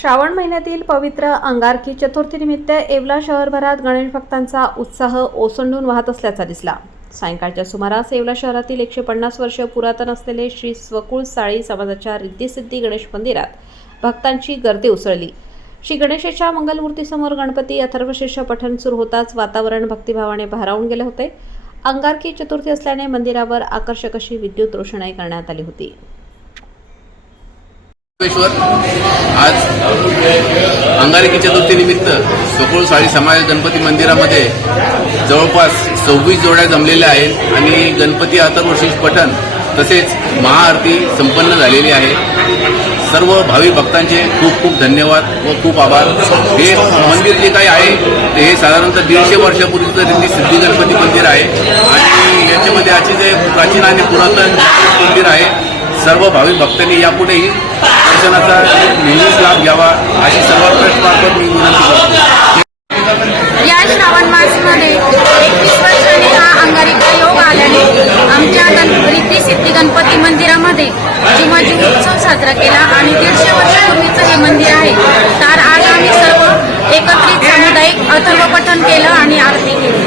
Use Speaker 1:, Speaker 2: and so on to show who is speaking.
Speaker 1: श्रावण महिन्यातील पवित्र अंगारकी चतुर्थीनिमित्त येवला शहरभरात गणेश भक्तांचा उत्साह ओसंडून वाहत असल्याचा दिसला. सायंकाळच्या सुमारास येवला शहरातील एकशे पन्नास वर्ष पुरातन असलेले श्री स्वकुळ साळी समाजाच्या रिद्धिसिद्धी गणेश मंदिरात भक्तांची गर्दी उसळली. श्री गणेशाच्या मंगलमूर्तीसमोर गणपती अथर्वशीर्ष पठण सुरू होताच वातावरण भक्तिभावाने भारावून गेले होते. अंगारकी चतुर्थी असल्याने मंदिरावर आकर्षक अशी विद्युत रोषणाई करण्यात आली होती.
Speaker 2: आज अंगारकी चतुर्थीनिमित्त सोकोळ साळी समाज गणपती मंदिरामध्ये जवळपास सव्वीस जोड्या जमलेल्या आहेत आणि गणपती आतर्वशीष पठण तसेच महाआरती संपन्न झालेली आहे. सर्व भावी भक्तांचे खूप खूप धन्यवाद व खूप आभार. हे मंदिर जे काही आहे ते हे साधारणतः दीडशे वर्षापूर्वीचं सिद्धी गणपती मंदिर आहे. आणि याच्यामध्ये अतिशय प्राचीन आणि पुरातन मंदिर आहे सर्व भाविक भक्तांनी यापुढेही शिक्षणाचा नेहमीच लाभ घ्यावा अशी सर्व ट्रस्टमार्फत मी विनंती करतो.
Speaker 3: या श्रावण मासमध्ये एकवीस वर्षाने हा अंगारिका योग आल्याने आमच्या रिद्धी सिद्धी गणपती मंदिरामध्ये जुमाजी उत्सव साजरा केला आणि दीडशे वर्षापूर्वीचं हे मंदिर आहे. तर आज आम्ही सर्व एकत्रित सामुदायिक अथर्व पठण केलं आणि आरती केली.